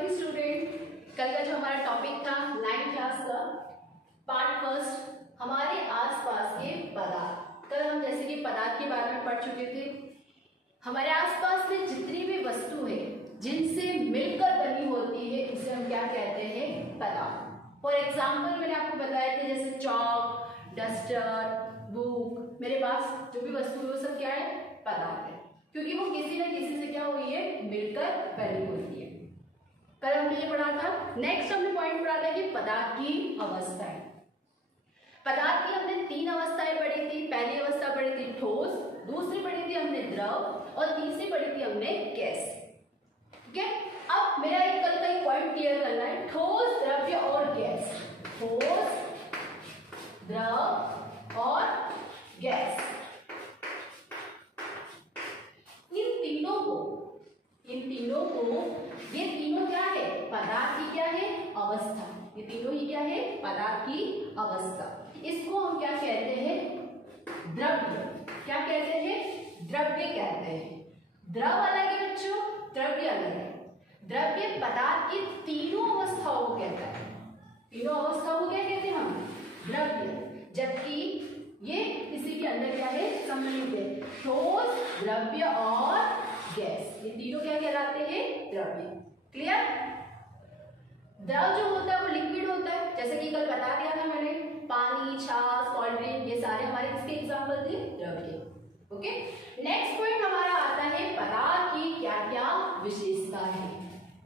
Morning student. कल का जो हमारा टॉपिक था 9th क्लास का पार्ट फर्स्ट, हमारे आसपास के पदार्थ। कल हम जैसे कि पदार्थ के बारे में पढ़ चुके थे। हमारे आसपास में जितनी भी वस्तु है जिनसे मिलकर बनी होती है उसे हम क्या कहते हैं? पदार्थ। फॉर एग्जाम्पल मैंने आपको बताया था जैसे चॉक, डस्टर, बुक, मेरे पास जो भी वस्तु है वो सब क्या है? पदार्थ है, क्योंकि वो किसी न किसी से क्या हुई है? मिलकर बनी होती है। कल हमने ये पढ़ा था। नेक्स्ट हमने पॉइंट पढ़ा था कि पदार्थ की अवस्थाएं। पदार्थ की हमने 3 अवस्थाएं पढ़ी थी। पहली अवस्था पढ़ी थी ठोस, दूसरी पढ़ी थी हमने द्रव और तीसरी पढ़ी थी हमने गैस। ठीक है, अब मेरा एक कल का एक पॉइंट क्लियर करना है, ठोस, द्रव्य और गैस। ठोस, द्रव और गैस, इन तीनों को ये तीनों क्या है? पदार्थ की क्या है? अवस्था। ये तीनों ही क्या है? पदार्थ की अवस्था। इसको हम क्या कहते हैं? द्रव्य। क्या कहते हैं? द्रव्य कहते हैं। द्रव अलग है बच्चों, द्रव्य अलग है। द्रव्य पदार्थ की तीनों अवस्थाओं को कहता है। तीनों अवस्थाओं को क्या कहते हैं हम? द्रव्य। जबकि ये इसी के अंदर क्या है? सम्मिलित है। ठोस, द्रव्य और गैस, ये तीनों क्या कहलाते हैं? द्रव्य। क्लियर? द्रव जो होता है वो लिक्विड होता है, जैसे कि कल बता दिया था मैंने, पानी, छाछ, कोल्ड ड्रिंक, ये सारे हमारे इसके एग्जांपल थे द्रव के। ओके, नेक्स्ट पॉइंट हमारा आता है पदार्थ की क्या क्या विशेषता है।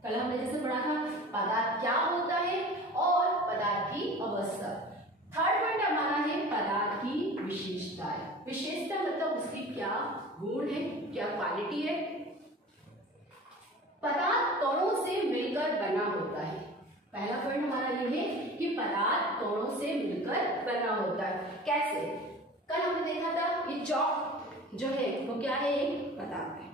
कल हमने जैसे पढ़ा था पदार्थ क्या होता है और पदार्थ की अवस्था। थर्ड पॉइंट हमारा है पदार्थ की विशेषताएं। विशेषता मतलब उसकी क्या गुण है, क्या क्वालिटी है। पदार्थ कणों से मिलकर बना होता है। पहला पॉइंट हमारा ये है कि पदार्थ कणों से मिलकर बना होता है। कैसे? कल हमने देखा था ये चॉक जो है वो क्या है? एक पदार्थ है।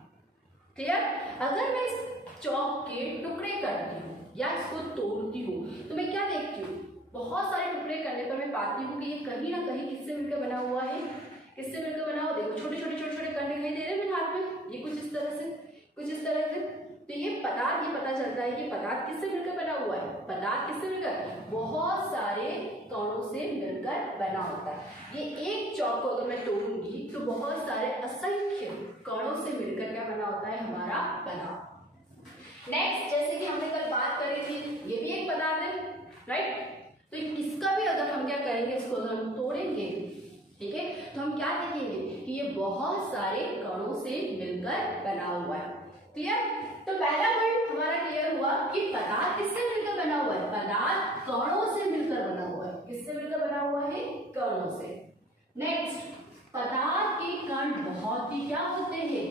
क्लियर? अगर मैं इस चॉक के टुकड़े करती हूँ या इसको तोड़ती हूँ तो मैं क्या देखती हूँ? बहुत सारे टुकड़े करने पर मैं पाती हूँ कि ये कहीं ना कहीं किससे मिलकर बना हुआ है? किससे मिलकर बना हुआ? देखो छोटे छोटे कण दिखाई दे रहे हैं मेरे हाथ में, ये कुछ इस तरह से, कुछ इस तरह से। तो ये पदार्थ, ये पता चलता है कि पदार्थ किससे मिलकर बना हुआ है? पदार्थ किससे मिलकर? बहुत सारे कणों से मिलकर बना होता है। ये एक चॉक को अगर मैं तोड़ूंगी तो बहुत सारे असंख्य कणों से मिलकर क्या बना होता है? हमारा पदार्थ। नेक्स्ट, जैसे कि हमने कल बात करी थी, ये भी एक पदार्थ है, राइट? तो इसका भी अगर हम क्या करेंगे, इसको अगर हम तोड़ेंगे, ठीक है, तो हम क्या देखेंगे कि ये बहुत सारे कणों से मिलकर बना हुआ है। क्लियर? तो पहला पॉइंट हमारा क्लियर हुआ कि पदार्थ किससे मिलकर बना हुआ है? पदार्थ कणों से मिलकर बना हुआ है। किससे मिलकर बना हुआ है? कणों से। नेक्स्ट, पदार्थ के कण बहुत ही क्या होते हैं?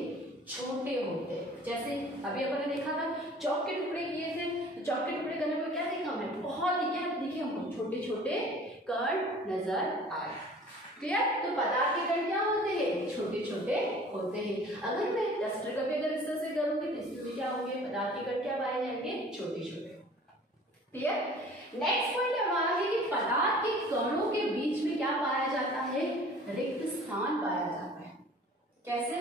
छोटे होते हैं। जैसे अभी अपन ने देखा था चॉक के टुकड़े किए थे, तो चॉक के टुकड़े करने पर क्या देखा हमने? बहुत ही क्या देखिए, हमको छोटे छोटे कण नजर आए। क्लियर? तो पदार्थ के कण क्या होते हैं? छोटे छोटे होते हैं। अगर मैं डस्टर का भी अगर इस तरह से करूंगी तो इसमें भी क्या होंगे? पदार्थ के कण क्या पाए जाएंगे? छोटे छोटे। क्लियर? नेक्स्ट पॉइंट हमारा है कि पदार्थ के कणों के बीच में क्या पाया जाता है? रिक्त स्थान पाया जाता है। कैसे?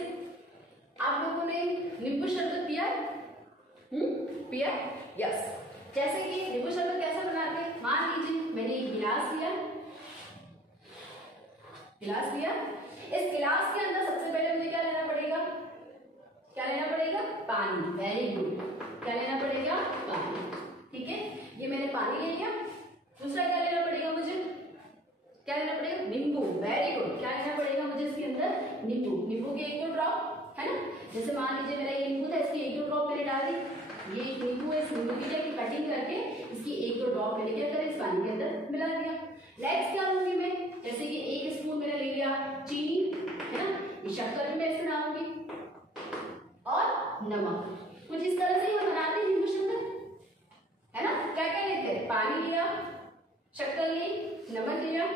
आप लोगों ने नींबू शरबत पिया है? पिया? यस। जैसे कि नींबू शरबत कैसे बनाते हैं? मान लीजिए मैंने एक गिलास लिया, इस गिलास के अंदर सबसे पहले मुझे क्या लेना पड़ेगा? क्या लेना पड़ेगा? पानी। Very good. क्या लेना पड़ेगा? पानी। ठीक है, ये मैंने पानी ले लिया। दूसरा क्या लेना पड़ेगा मुझे? क्या लेना पड़ेगा? नींबू। Very good. क्या लेना पड़ेगा मुझे इसके अंदर? नींबू। नींबू के 1-2 ड्रॉप, है ना? जैसे मान लीजिए मेरा ये नींबू था, इसकी 1-2 ड्रॉप मैंने डाल दी। ये नींबू है, इस नींबू की क्या कटिंग करके इसकी 1-2 ड्रॉप मैंने क्या करा? इस पानी के अंदर मिला दिया। नेक्स्ट क्या लूंगी मैं? जैसे कि 1 स्पून मैंने ले लिया चीनी, है ना? ये शक्कर में इसमें डालूंगी और नमक। कुछ इस तरह से हम बनाते हैं नींबू शरबत, है ना? क्या क्या लेते हैं? पानी लिया, शक्कर ली, नमक लिया।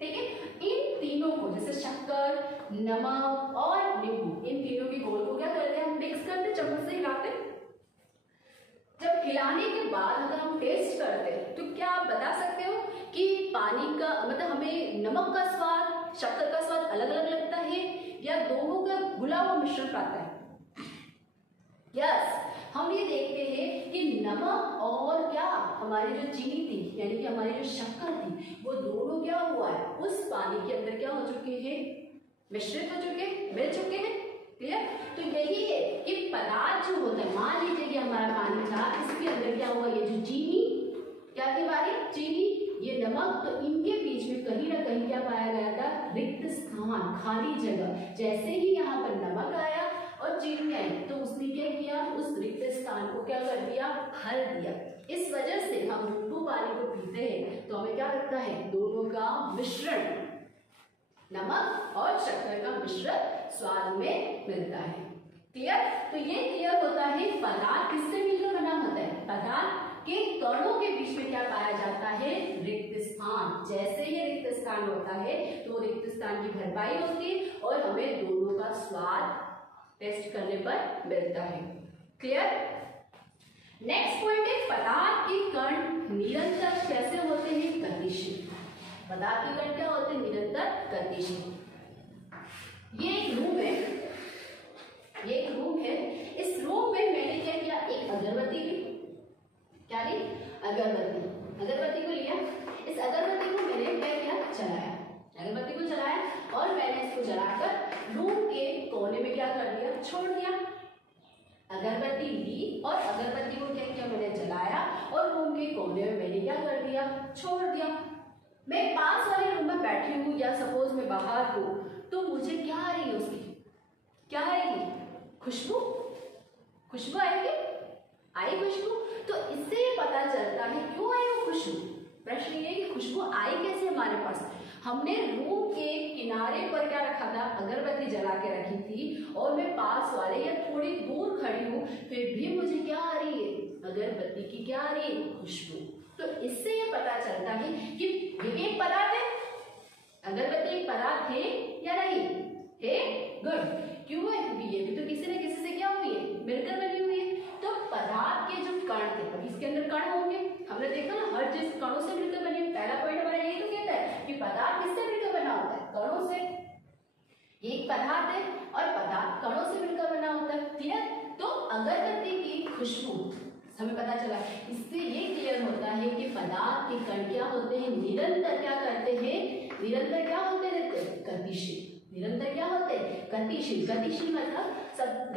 ठीक है, इन तीनों को जैसे शक्कर, नमक और नींबू, इन तीनों की घोल को क्या करते हैं? हम मिक्स करते, चम्मच से हिलाते। जब हिलाने के बाद अगर हम टेस्ट करते हैं तो क्या आप बता सकते हो कि पानी का मतलब हमें नमक का स्वाद, शक्कर का स्वाद अलग अलग लगता है या दोनों का घुला हुआ मिश्रण आता है? यस, हम ये देखते हैं कि नमक हमारी जो चीनी थी यानी कि हमारी जो शक्कर थी वो दोनों क्या हुआ है, उस पानी के अंदर क्या हो चुके हैं, मिश्रित हो चुके, मिल चुके हैं। क्लियर? तो यही है कि पदार्थ जो होता है, मान लीजिए कि हमारा पानी था, इसके अंदर क्या हुआ, ये जो चीनी, क्या थी हमारी चीनी, ये नमक, तो इनके बीच में कहीं ना कहीं क्या पाया गया था, रिक्त स्थान, खाली जगह। जैसे ही यहाँ पर नमक आया और चीनी आई तो उसने क्या किया, उस रिक्त स्थान को क्या कर दिया, भर दिया। इस वजह से हम नींबू पानी को पीते हैं तो हमें क्या लगता है, दोनों का मिश्रण, नमक और शक्कर का मिश्रण स्वाद में मिलता है। क्लियर? तो ये क्लियर होता है पदार्थ किससे मिलकर बना होता है, पदार्थ के कणों के बीच में क्या पाया जाता है, रिक्त स्थान। जैसे ही रिक्त स्थान होता है तो रिक्त स्थान की भरपाई होती है और हमें दोनों का स्वाद टेस्ट करने पर मिलता है। क्लियर? नेक्स्ट पॉइंट है पदार्थ के कण निरंतर कैसे होते हैं, गतिशील। पदार्थ के कण क्या होते हैं, निरंतर गतिशील। ये एक रूम है, ये एक रूम है। इस रूम में मैंने क्या किया, एक अगरबत्ती ली, क्या ली, अगरबत्ती। अगरबत्ती को लिया, इस अगरबत्ती को मैंने क्या किया, जलाया। अगरबत्ती को जलाया और मैंने इसको जलाकर रूम के कोने में क्या कर दिया, छोड़ दिया। अगरबत्ती ली और अगरबत्ती को क्या किया, मैंने जलाया और रूम के कोने में मैंने क्या कर दिया, छोड़ दिया। मैं पास वाले रूम में बैठी हूँ या सपोज मैं बाहर हूँ तो मुझे क्या आ रही है, उसकी क्या आएगी, खुशबू, खुशबू आएगी, आई खुशबू। तो इससे ये पता चलता है क्यों आई वो खुशबू। प्रश्न ये कि खुशबू आई कैसे हमारे पास, हमने रूम के किनारे पर क्या रखा था, अगरबत्ती जला के रखी थी और मैं पास वाले या थोड़ी दूर खड़ी हूँ फिर भी मुझे क्या आ रही है, अगरबत्ती की क्या आ रही है, खुशबू। तो इससे ये पता चलता है कि ये एक पदार्थ है, अगरबत्ती एक पदार्थ है या नहीं है, गुड। क्यों है, क्योंकि ये भी तो किसी न किसी से क्या हुई है, मिलकर बनी हुई है। तो पदार्थ के जो कण थे, अब इसके अंदर कण होंगे, हमने देखा ना हर चीज कणों से मिलकर बनी है। पहला पॉइंट हमारा यही तो कहता है कि पदार्थ किससे मिलकर बना होता है, कणों से। ये एक पदार्थ है और पदार्थ कणों से मिलकर बना होता है। क्लियर? तो अगरबत्ती की खुशबू हमें पता चला, इससे ये क्लियर होता है कि पदार्थ के कण क्या होते हैं, निरंतर क्या करते हैं, निरंतर क्या होते रहते हैं, गतिशील। निरंतर क्या होते हैं, गतिशील। गतिशील मतलब,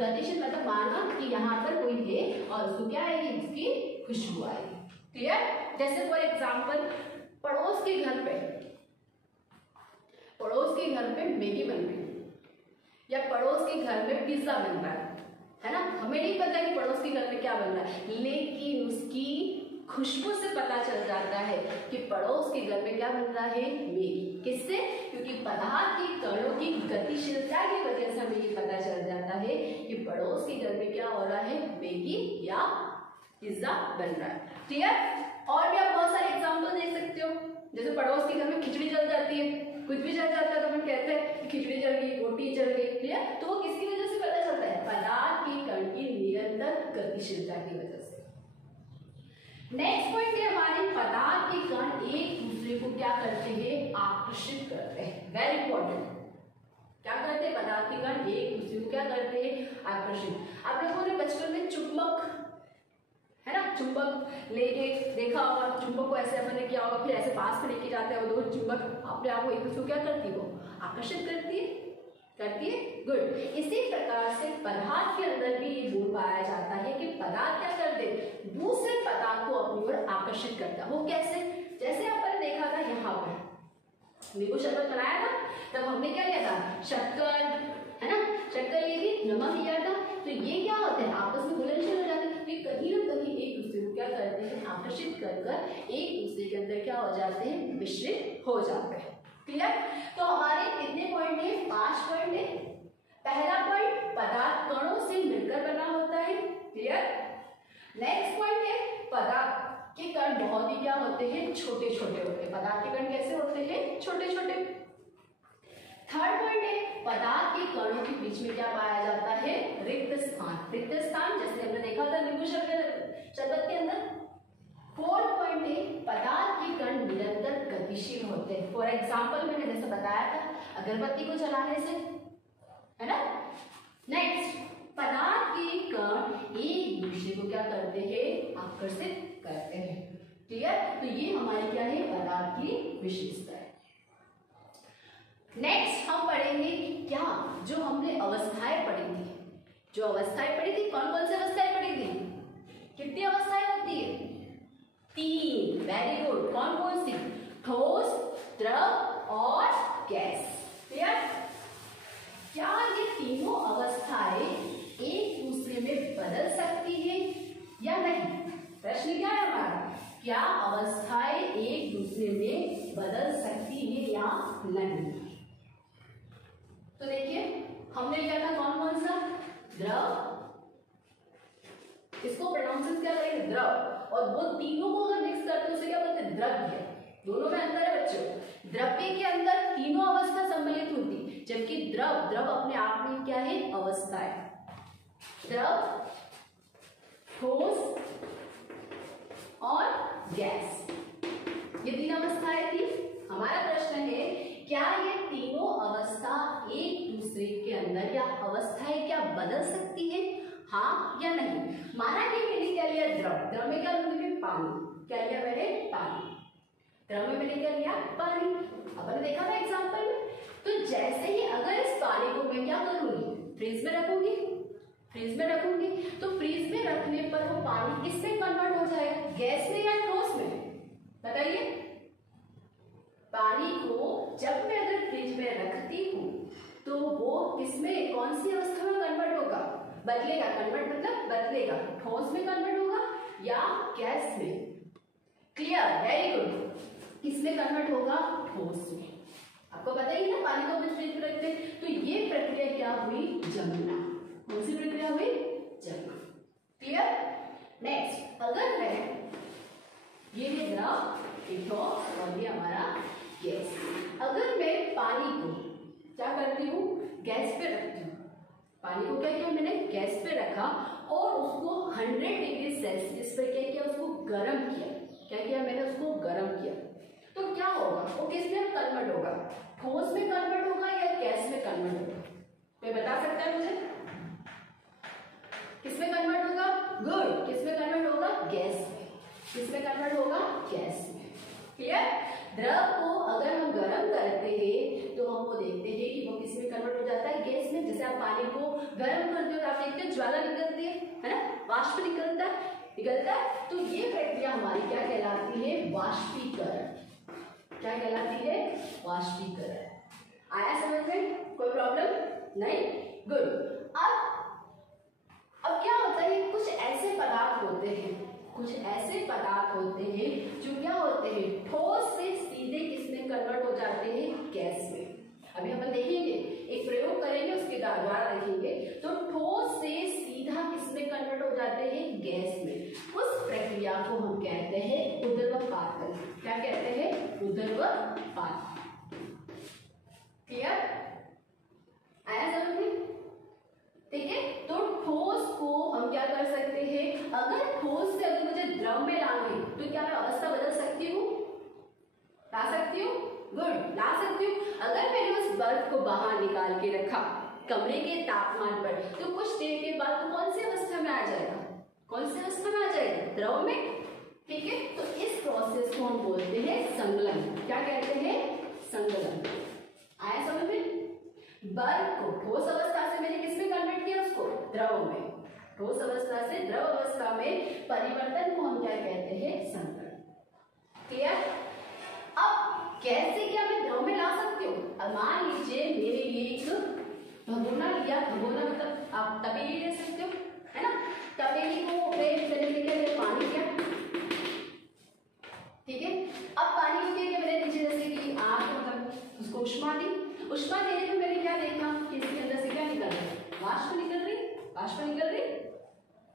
गतिशील मतलब माना कि यहाँ पर कोई है और उसको क्या आएगी, उसकी खुशबू आएगी। क्लियर? जैसे फॉर एग्जाम्पल पड़ोस के घर पे, पड़ोस के घर पे मैगी बन रही या पड़ोस के घर में पिज्जा बन रहा है ना, हमें नहीं पता कि पड़ोस के घर में क्या बन रहा है, लेकिन उसकी खुशबू से पता चल जाता है कि पड़ोस के घर में क्या बन रहा है, मैगी। किससे? क्योंकि पदार्थ के कणों की गतिशीलता की वजह से हमें ये पता चल जाता है कि पड़ोस के घर में क्या हो रहा है, मैगी या पिज्जा बन रहा है। क्लियर? और भी आप बहुत सारे एग्जाम्पल देख सकते हो, जैसे पड़ोस के घर में खिचड़ी जल जाती है, कुछ भी जल जाता है तो हम कहते हैं खिचड़ी जल गई, रोटी जल गई। क्लियर? तो वो किसकी वजह से पता चलता है, पदार्थ के कण की निरंतर गतिशीलता की वजह से। नेक्स्ट पॉइंट है हमारे, पदार्थ के कण एक दूसरे को क्या करते हैं, आकर्षित करते हैं। वेरी इंपॉर्टेंट, क्या करते हैं, पदार्थ के कण एक दूसरे को क्या करते हैं, आकर्षित। आप लोगों ने बचपन में चुंबक, है ना, चुंबक लेके देखा होगा, चुंबक को ऐसे अपने किया होगा, फिर ऐसे पास में लेके जाते हो तो चुंबक अपने आप को एक दूसरे को क्या करती है, वो आकर्षित करती है, करती है। गुड। इसी प्रकार से पदार्थ के अंदर भी ये गुण पाया जाता है कि पदार्थ क्या करते, दूसरे पदार्थ को अपनी ओर आकर्षित करता है। वो कैसे? जैसे अपन ने देखा था यहाँ पर नींबू शरबत बनाया था, तब हमने क्या लिया था, शक्कर, है ना, शक्कर ली थी, नमक लिया था। तो ये क्या होते हैं, आपस में घुलनशील हो जाते हैं, कहीं ना कहीं एक दूसरे को क्या करते हैं, आकर्षित कर एक दूसरे के अंदर क्या हो जाते हैं, मिश्रित हो जाते हैं। क्लियर? तो हमारे कितने पॉइंट है, 5 पॉइंट है। पहला पॉइंट, पदार्थ कणों से मिलकर बना होता है। क्लियर? नेक्स्ट पॉइंट है, पदार्थ के कण बहुत ही क्या होते हैं, छोटे छोटे होते हैं। पदार्थ के कण कैसे होते हैं, छोटे छोटे। थर्ड पॉइंट है, पदार्थ के कणों के बीच में क्या पाया जाता है, रिक्त स्थान। रिक्त स्थान जैसे हमने देखा था नींबू शरबत के अंदर। फोर्थ पॉइंट है, पदार्थ के कण निरंतर गतिशील होते हैं। फॉर एग्जाम्पल मैंने जैसे बताया था अगरबत्ती को जलाने से, है ना। नेक्स्ट, पदार्थ के कण एक दूसरे को क्या करते हैं, आकर्षित करते हैं। क्लियर? तो ये हमारी क्या है, पदार्थ की विशेषता है। नेक्स्ट हम पढ़ेंगे कि क्या जो हमने अवस्थाएं पढ़ी थी, जो अवस्थाएं पढ़ी थी, कौन कौन सी अवस्थाएं पढ़ी थी? कितनी अवस्थाएं होती है? 3। Very good. कौन कौन सी? ठोस, द्रव और गैस। क्लियर? क्या ये तीनों अवस्थाएं एक दूसरे में बदल सकती है या नहीं? प्रश्न क्या है हमारा? क्या अवस्थाएं एक दूसरे में बदल सकती है या नहीं? तो देखिए हमने लिया था कौन कौन सा? द्रव, इसको प्रोनाउंसिएशन क्या करेंगे? द्रव। और वो तीनों को अगर मिक्स करते हैं उसे क्या बोलते हैं? द्रव्य। दोनों में अंतर है बच्चों। द्रव्य के अंदर तीनों अवस्था सम्मिलित होती, जबकि द्रव अपने आप में क्या है? अवस्था है। द्रव, ठोस और गैस, ये तीन अवस्थाएं थी। हमारा प्रश्न है क्या ये तीनों अवस्था एक दूसरे के अंदर या अवस्थाएं क्या बदल सकती है, हाँ या नहीं? माना कि मैंने क्या लिया? द्रव। द्रव में क्या लूंगी? पानी। क्या लिया मैंने? पानी। द्रव में मैंने क्या लिया? पानी। अपन ने देखा था एग्जाम्पल में। तो जैसे ही अगर इस पानी को मैं क्या करूंगी? फ्रीज में रखूंगी। फ्रीज में रखूंगी तो फ्रीज में रखने पर वो पानी किसमें कन्वर्ट हो जाएगा? गैस में या ठोस में? बताइए। पानी को जब मैं अगर फ्रिज में रखती हूँ तो वो किसमें, कौन सी अवस्था में कन्वर्ट होगा? बदलेगा। कन्वर्ट मतलब बदलेगा। ठोस में कन्वर्ट होगा या गैस में? क्लियर? Very good. किसमें कन्वर्ट होगा? ठोस में। आपको पता ही ना पानी को हम फ्रिज में रखते हैं। तो ये प्रक्रिया क्या हुई? जमना। कौन सी प्रक्रिया हुई? जमना। क्लियर? नेक्स्ट, अगर मैं ये द्रव, ठोस और ये हमारा गैस, अगर मैं पानी को क्या करती हूँ? गैस पे रखती हूँ। पानी को क्या किया मैंने? गैस पे रखा और उसको 100 डिग्री सेल्सियस पे क्या किया? उसको गर्म किया। क्या किया मैंने? उसको गर्म किया। तो क्या होगा? वो किस में कन्वर्ट होगा? ठोस में कन्वर्ट होगा या गैस में कन्वर्ट होगा? कोई बता सकता है मुझे? किसमें कन्वर्ट होगा? गुड। किसमें कन्वर्ट होगा? गैस में। किसमें कन्वर्ट होगा? गैस में। क्लियर? द्रव को अगर हम गर्म करते हैं तो हम वो देखते हैं कि वो किसमें कन्वर्ट हो जाता है? गैस में। जैसे आप पानी को गर्म करते हो तो आप देखते हो ज्वाला निकलती है ना? वाष्प निकलता है। तो ये प्रक्रिया हमारी क्या कहलाती है? वाष्पीकरण। क्या कहलाती है? वाष्पीकरण। आया समझ में? कोई प्रॉब्लम नहीं? गुड। अब क्या होता है? कुछ ऐसे पदार्थ होते हैं जो क्या होते हैं? ठोस से सीधे किसमें कन्वर्ट हो जाते हैं? गैस में। अभी अपन देखेंगे, एक प्रयोग करेंगे, उसके द्वारा देखेंगे। तो ठोस से सीधा किसमें कन्वर्ट हो जाते हैं? गैस में। उस प्रक्रिया को हम कहते हैं उदर्वपातन। क्या कहते हैं? उदर्वपातन। क्लियर? आया समझ में? ठीक है। तो ठोस को हम क्या कर सकते हैं? अगर ठोस से अगर मुझे द्रव में लाना है तो क्या मैं अवस्था बदल सकती हूँ? ला सकती हूँ? गुड, ला सकती हूँ। अगर मैंने उस बर्फ को बाहर निकाल के रखा कमरे के तापमान पर तो कुछ देर के बाद तो कौन सी अवस्था में आ जाएगा? कौन सी अवस्था में आ जाएगा? द्रव में। ठीक है। तो इस प्रोसेस को हम बोलते हैं संगलन। क्या कहते हैं? संगलन। आया समझ में? बर्फ को ठोस अवस्था से मैंने किसमें कन्वर्ट किया? उसको द्रव में। ठोस अवस्था से द्रव अवस्था में परिवर्तन को हम क्या कहते हैं? संगलन। क्लियर? अब कैसे क्या मैं द्रव में ला सकती हूँ? अब मान लीजिए मेरे लिए एक भगोना लिया। भगोना मतलब आप तपेली ले सकते हो, है ना? तपेली को मैंने पानी किया। ठीक है। अब पानी को क्या किया मैंने? नीचे जैसे कि आग मतलब उसको उष्मा दी। उष्मा देने में मैंने क्या देखा कि इसके अंदर से क्या निकल रहा है? वाष्प निकल रही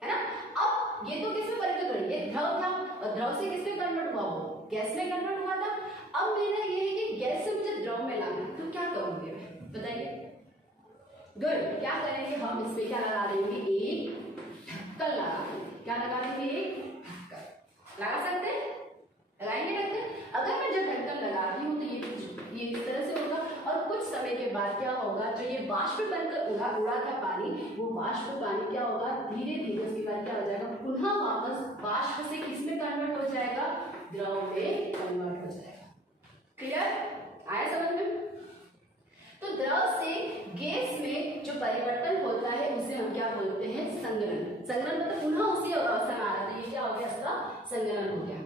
है ना? अब ये तो किसमें परिवर्तित हो रही है? द्रव था और द्रव से किसमें कन्वर्ट हुआ? वो गैस में कन्वर्ट हुआ था। अब मेरा ये है कि गैस से मुझे द्रव में लाना, तो क्या करूंगी मैं? बताइए। गुड। क्या करेंगे हम? इस पे क्या लगा देंगे? एक ढक्कन लगा देंगे। क्या लगा देंगे? एक ढक्कन। लगा सकते हैं? लगाएंगे ढक्कन। अगर मैं जब ढक्कन लगाती हूँ तो ये इस तरह से होगा और कुछ समय के बाद क्या होगा? जो ये वाष्प बनकर उड़ा था पानी, वो वाष्प पानी क्या होगा? धीरे धीरे उसके बाद क्या हो जाएगा? पुनः वापस वाष्प से किसमें कन्वर्ट हो जाएगा? द्रव में कन्वर्ट हो जाएगा। क्लियर? आया समझ में? तो द्रव से गैस में जो परिवर्तन होता है उसे हम क्या बोलते हैं? संघनन। संघनन मतलब पुनः उसी अवस्था में आ रहा है। ये क्या हो गया? इसका संघनन हो गया।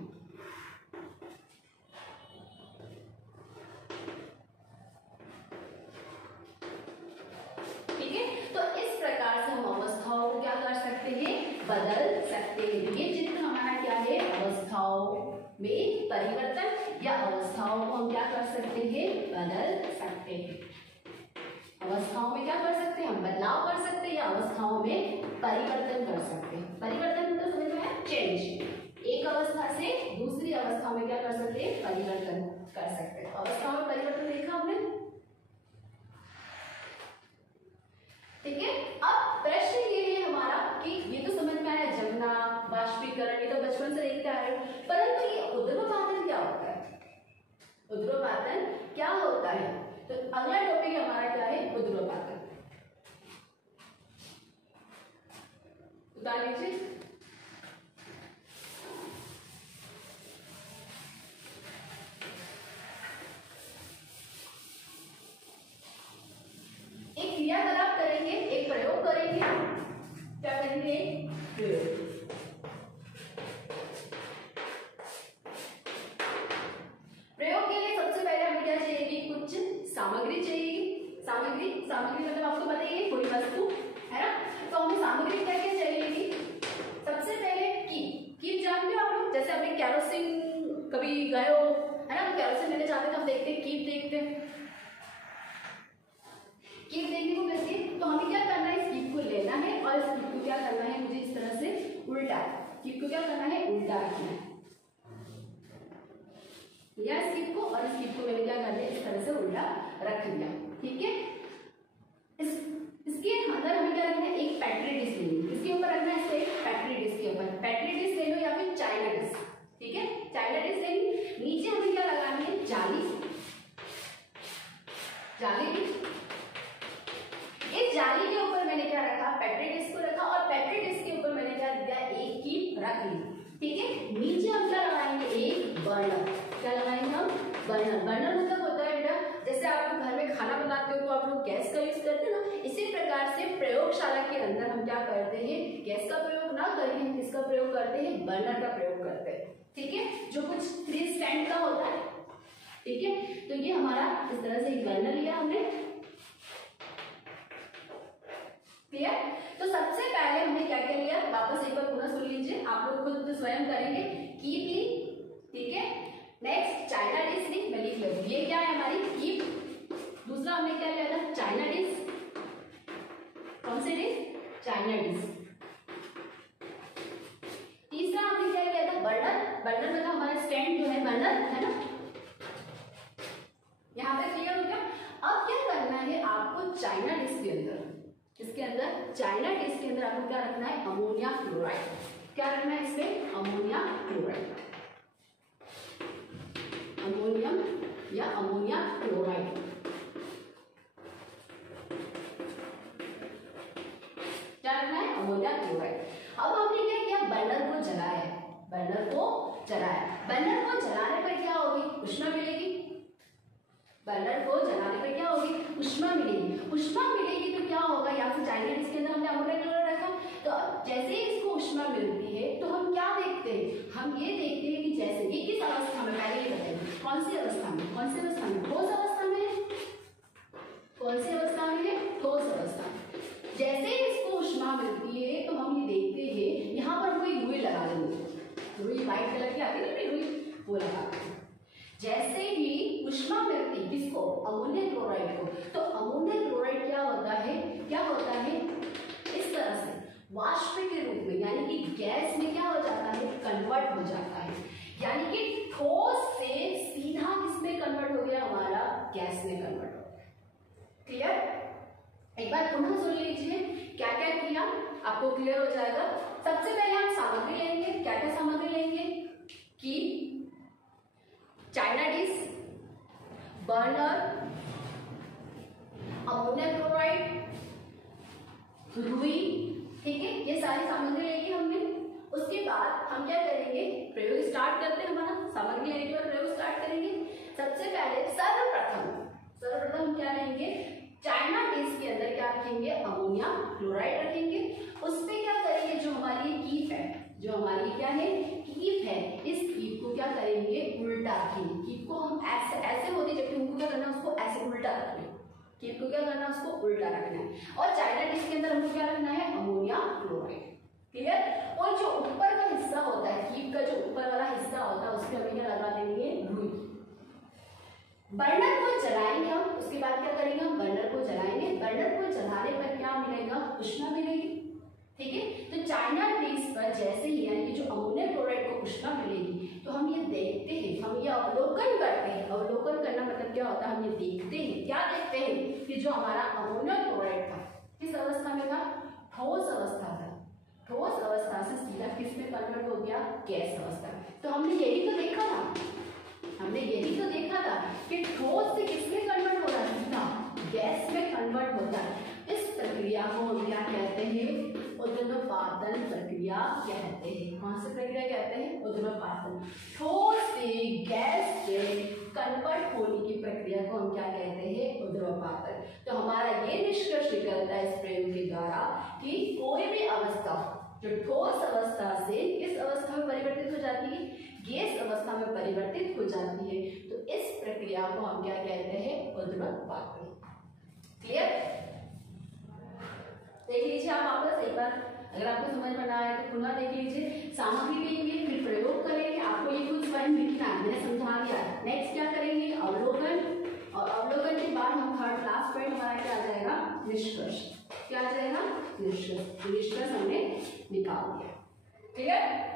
ठीक है, तो इस प्रकार से हम अवस्थाओं को क्या कर सकते हैं? बदल सकते हैं। ये चित्र हमारा क्या है? अवस्थाओं में परिवर्तन या अवस्थाओं को हम क्या कर सकते हैं? बदल सकते हैं। अवस्थाओं में क्या कर सकते हैं? हम बदलाव कर सकते हैं या अवस्थाओं में परिवर्तन कर सकते हैं। परिवर्तन तो समझ में आया? चेंज। एक अवस्था से दूसरी अवस्था में क्या कर सकते हैं? परिवर्तन कर सकते हैं। अवस्थाओं में परिवर्तन देखा हमने। ठीक है, अब प्रश्न ये है हमारा कि ये तो समझ में आया जमना, बाष्पीकरण, ये तो बचपन से देखते आ रहे हो, परंतु ये ऊर्ध्वपातन क्या होता है? ऊर्ध्वपातन क्या होता है? तो अगला टॉपिक हमारा क्या है? ऊर्ध्वपातन। उतार लीजिए। एक क्रियाकलाप करेंगे, एक प्रयोग करेंगे। क्या करेंगे? प्रयोग। प्रयोग के लिए सबसे पहले हमें क्या चाहिए? कुछ सामग्री चाहिए। सामग्री मतलब आपको पता ही है, कोई वस्तु है ना। तो हमें सामग्री क्या क्या चाहिए? सबसे पहले कीप जानते हो आप लोग? जैसे आपने कैरोसिन कभी गए हो है ना, तो कैरोसिन लेने जाते हैं तो हम देखते हैं कीप देखते हैं। कीप देखने को मिलती है, तो हमें क्या करना है? इस कीप को लेना है और इस कीप को क्या करना है? मुझे इस तरह से उल्टा, कीप को क्या करना है? उल्टा रखना है। या इस कीप को और इस कीप को मैंने क्या कर दिया? इस तरह से उल्टा रख दिया। ठीक है, इसके अंदर हमें क्या रखना है? एक पेट्री डिश लेनी। इसके ऊपर रखना है, इसे पेट्री डिश के ऊपर पेट्री डिश ले लो या फिर चाइना डिश। ठीक है, चाइना डिश लेनी। नीचे हमें क्या लगानी है? जाली। इस जाली के ऊपर मैंने क्या रखा? पेट्री डिश को रखा और पेट्री डिश के ऊपर मैंने क्या दिया? एक कीप रख ली। ठीक है, नीचे हम क्या लगाएंगे? एक बर्नर। क्या लगाएंगे हम? बर्नर। बर्नर मतलब होता है बेटा, जैसे आप लोग घर में खाना बनाते हो तो आप लोग गैस का यूज करते हैं ना, इसी प्रकार से प्रयोगशाला के अंदर हम क्या करते हैं? गैस का प्रयोग ना करके हम किसका प्रयोग करते हैं? बर्नर का प्रयोग करते हैं। ठीक है, जो कुछ 3 स्टैंड का होता है। ठीक है, तो ये हमारा इस तरह से एक बर्नर लिया हमने। क्लियर? तो सबसे पहले हमने क्या क्या लिया? वापस एक बार पुनः सुन लीजिए, आप लोग खुद स्वयं करेंगे। कीप ली। ठीक है, नेक्स्ट चाइना डिश ली। मैं लिख लेती हूँ, ये क्या है? हमारी कीप। दूसरा हमने क्या लिया था? China dish. कौन सी डिश? China dish. तीसरा हमने क्या लिया था? बर्नर। बर्नर मतलब हमारा स्टैंड जो है, बर्नर है ना। यहाँ पे क्लियर हो गया? अब क्या करना है आपको? चाइना डिश के अंदर, इसके अंदर चाइना डिश के अंदर आपको क्या रखना है? Ammonia chloride. क्या रखना है इसमें? Ammonia chloride. अमोनियम या अमोनिया क्लोराइड। क्या रखना है? Ammonia chloride. अब हमने क्या किया? बर्नर को जलाया। बर्नर को जलाने पर क्या होगी? ऊष्मा मिलेगी। बर्नर को जलाने पर क्या होगी? ऊष्मा मिलेगी। ऊष्मा मिलेगी तो क्या होगा? यहाँ से चाइना डिश के अंदर हमने अमोनिया क्लोराइड रखा, तो जैसे ही इसको ऊष्मा मिलती है तो हम क्या देखते हैं? हम ये देखते हैं कि जैसे ये किस अवस्था में, पहले ये बताइए कौन सी अवस्था में? ठोस अवस्था में है। कौन सी अवस्था में है? ठोस अवस्था में। जैसे ही इसको ऊष्मा मिलती है तो हम ये देखते हैं, यहाँ पर कोई रुई लगा देंगे। रुई व्हाइट कलर की आती है ना, रुई, वो लगा देंगे। जैसे ही ऊष्मा मिलती किसको? अमोनिया क्लोराइड को, तो अमोनिया क्लोराइड क्या होता है? इस तरह से वाष्प के रूप में, यानी कि गैस में क्या हो जाता है? कन्वर्ट हो जाता है। यानी कि ठोस से सीधा किसमें कन्वर्ट हो गया? हमारा गैस में कन्वर्ट हो गया। क्लियर? एक बार पुनः सुन लीजिए क्या क्या किया, आपको क्लियर हो जाएगा। सबसे पहले हम सामग्री लेंगे। क्या क्या सामग्री लेंगे? कि China dish, burner, ammonia chloride, रुई। ठीक है, ये सारी सामग्री लेंगे हमने। उसके बाद हम क्या करेंगे? प्रयोग स्टार्ट करते हैं हमारा। सबसे पहले सर्वप्रथम हम क्या लेंगे, चाइना डिश के अंदर क्या रखेंगे, अमोनिया क्लोराइड रखेंगे। उस पे क्या करेंगे, जो हमारी कीप है, जो हमारी क्या है कीप है, इस कीप को क्या करेंगे, उल्टा रखेंगे। कीप को हम ऐसे होती, जबकि हमको क्या करना है, उसको ऐसे उल्टा रखना है। कीप को क्या करना है, उसको उल्टा रखना है। और चाइना डिश के अंदर हमको क्या रखना है, अमोनिया क्लोराइड। क्लियर। और जो ऊपर का हिस्सा होता है, कीप का जो ऊपर वाला हिस्सा होता है, उसमें हमें क्या लगा देंगे, रुई। बर्नर को जलाएंगे हम, उसके बाद क्या करेंगे, हम बर्नर को जलाएंगे। बर्नर को जलाने पर क्या मिलेगा, उष्मा मिलेगी। ठीक है। तो चाइना डिश पर जैसे ही यानी कि जो अमोनिया क्लोराइड को उष्मा मिलेगी, तो हम ये देखते हैं, हम ये अवलोकन करते हैं। अवलोकन करना मतलब क्या होता है, हम ये देखते हैं। क्या देखते हैं कि जो हमारा अमोनिया क्लोराइड था किस अवस्था में था, ठोस अवस्था था। ठोस अवस्था से सीधा किस में कन्वर्ट हो गया, गैस अवस्था। तो हमने यही तो देखा था, कि ठोस से किसमें कन्वर्ट हो रहा है, सीधा गैस में कन्वर्ट होता है। इस प्रक्रिया को हम क्या कहते हैं, उद्गमपातन प्रक्रिया कहते हैं। कौन सी प्रक्रिया कहते हैं, उद्गमपातन। ठोस से गैस में कन्वर्ट होने की प्रक्रिया को हम क्या कहते हैं, उद्गमपातन। तो हमारा ये निष्कर्ष निकलता है इस प्रयोग के द्वारा कि कोई भी अवस्था जो ठोस अवस्था से किस अवस्था में परिवर्तित हो जाती है, गैस अवस्था में परिवर्तित हो जाती है, तो इस प्रक्रिया को हम क्या कहते हैं, उद्गमपातन। क्लियर। देख लीजिए आप वापस एक बार, अगर आपको समझ में ना आए तो पुनः देख लीजिए। सामग्री लेंगे, फिर प्रयोग करेंगे। आपको ये कुछ स्वयं लिखना है, मैंने समझा दिया। नेक्स्ट क्या करेंगे, अवलोकन। और अवलोकन के बाद हम थर्ड लास्ट पॉइंट हमारा क्या आ जाएगा, निष्कर्ष। क्या आ जाएगा, निष्कर्ष। निष्कर्ष हमने निकाल दिया। क्लियर।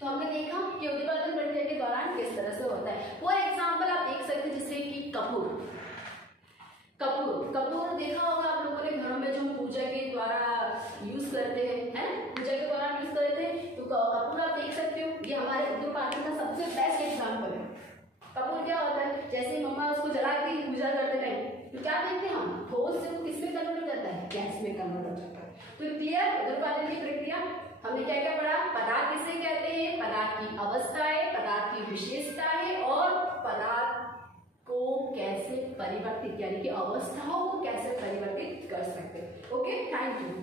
तो हमने देखा कि उद्गमपातन प्रक्रिया के दौरान किस तरह से होता है। फॉर एग्जाम्पल आप देख सकते हैं, जैसे कि कपूर देखा होगा आप लोगों ने घरों में, जो हम पूजा के द्वारा यूज करते हैं, है ना, पूजा के दौरान यूज करते हैं। तो कपूर आप देख सकते हो, ये हमारे उद्गमपातन का सबसे बेस्ट एग्जाम्पल है। कपूर क्या होता है, जैसे मम्मा उसको जलाती है पूजा करते टाइम, तो क्या देखते हैं हम, ठोस से वो किसमें कन्वर्ट हो जाता है, गैस में कन्वर्ट हो जाता है। तो क्लियर, उद्गमपातन की प्रक्रिया हमने क्या क्या पढ़ा, पदार्थ किसे कहते हैं, पदार्थ की अवस्थाएं, पदार्थ की विशेषताएं, और पदार्थ को कैसे परिवर्तित यानी कि अवस्थाओं को कैसे परिवर्तित कर सकते हैं। Okay, thank you.